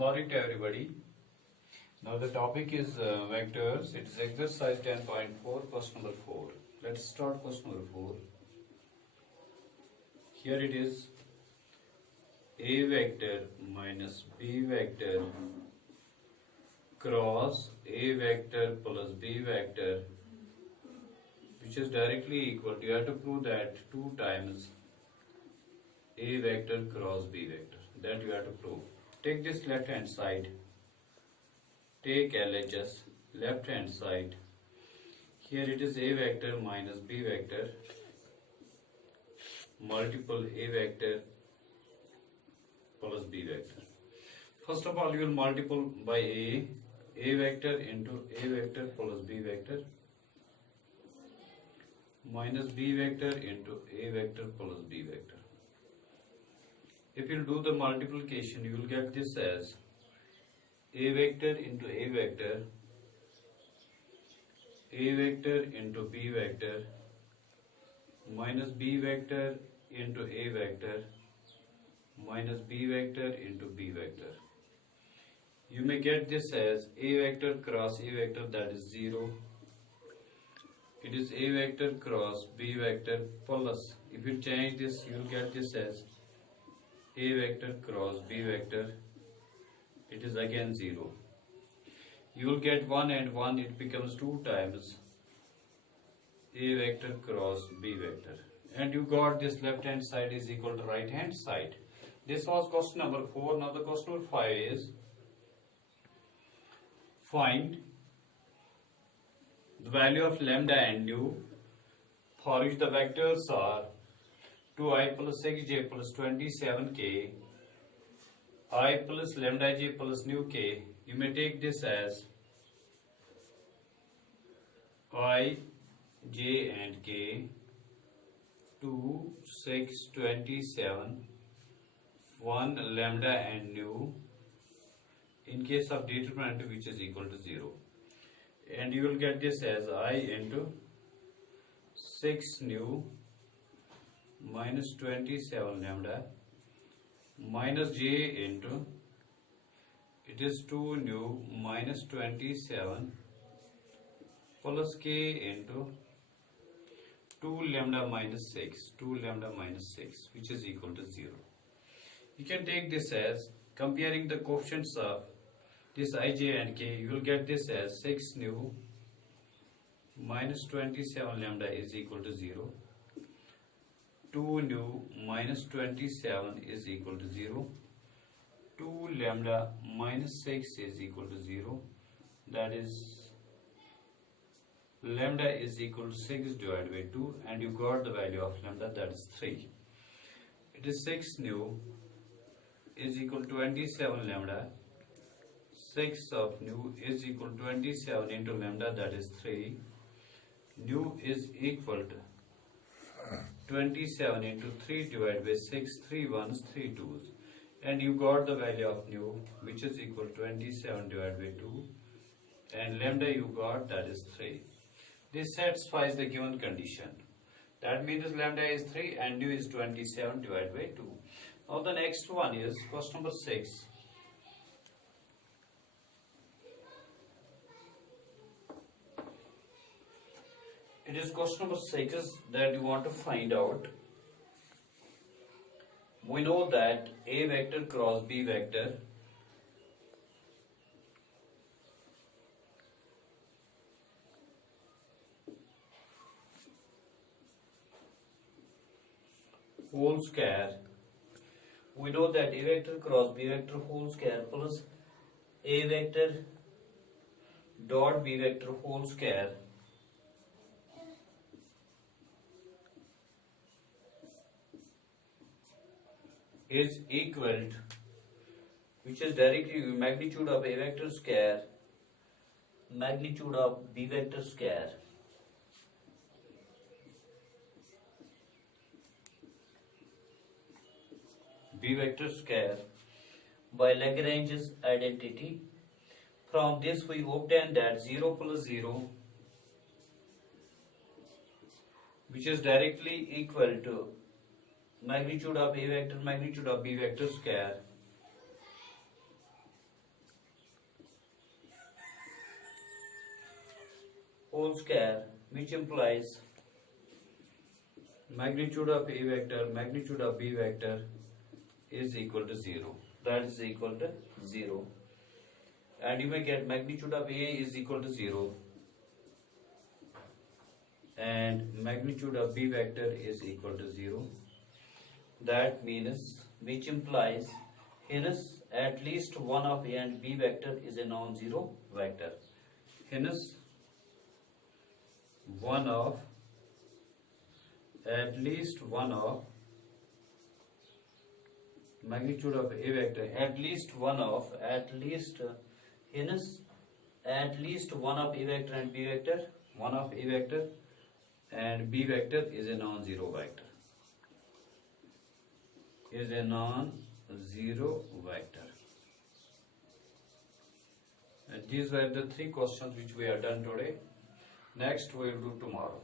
morning to everybody. Now the topic is vectors. It is exercise 10.4, question number 4. Let's start question number 4. Here it is A vector minus B vector cross A vector plus B vector, which is directly equal to, you have to prove that 2 times A vector cross B vector. That you have to prove. Take this left hand side. Take LHS, left hand side. Here it is A vector minus B vector multiple A vector plus B vector. First of all, you will multiply by A vector into A vector plus B vector minus B vector into A vector plus B vector. If you do the multiplication, you will get this as A vector into A vector into B vector minus B vector into A vector minus B vector into B vector. You may get this as A vector cross A vector, that is 0. It is A vector cross B vector plus, if you change this, you will get this as A vector cross B vector, it is again 0. You will get 1 and 1, it becomes 2 times A vector cross B vector. And you got this left hand side is equal to right hand side. This was question number 4. Now the question number 5 is, find the value of lambda and nu for which the vectors are 2i plus 6j plus 27k, I plus lambda j plus nu k. You may take this as I, j and k, 2, 6, 27, 1 lambda and nu in case of determinant which is equal to 0. And you will get this as I into 6 nu minus 27 lambda minus j into, it is 2 nu minus 27 plus k into 2 lambda minus 6, which is equal to 0. You can take this as, comparing the coefficients of this ij and k, you will get this as 6 nu minus 27 lambda is equal to 0. 2 nu minus 27 is equal to 0. 2 lambda minus 6 is equal to 0. That is, lambda is equal to 6 divided by 2, and you got the value of lambda, that is 3. It is 6 nu is equal to 27 lambda. 6 of nu is equal to 27 into lambda, that is 3. Nu is equal to 27 into 3 divided by 6, 3 ones, 3 twos. And you got the value of nu, which is equal to 27 divided by 2. And lambda you got, that is 3. This satisfies the given condition. That means lambda is 3 and nu is 27 divided by 2. Now the next one is question number 6. It is question number 6 that you want to find out. We know that A vector cross B vector whole square. We know that A vector cross B vector whole square plus A vector dot B vector whole square is equal to, which is directly magnitude of A vector square magnitude of B vector square B vector square by Lagrange's identity. From this we obtain that 0 plus 0, which is directly equal to magnitude of A vector magnitude of B vector square whole square, which implies magnitude of A vector, magnitude of B vector is equal to 0. That is equal to 0. And you may get magnitude of A is equal to 0 and magnitude of B vector is equal to 0. That means, which implies, hence at least one of A and B vector is a non-zero vector. Hence at least one of magnitude of A vector, hence at least one of A vector and B vector, one of A vector and B vector is a non-zero vector. Is a non-zero vector. And these were the 3 questions which we have done today. Next we will do tomorrow.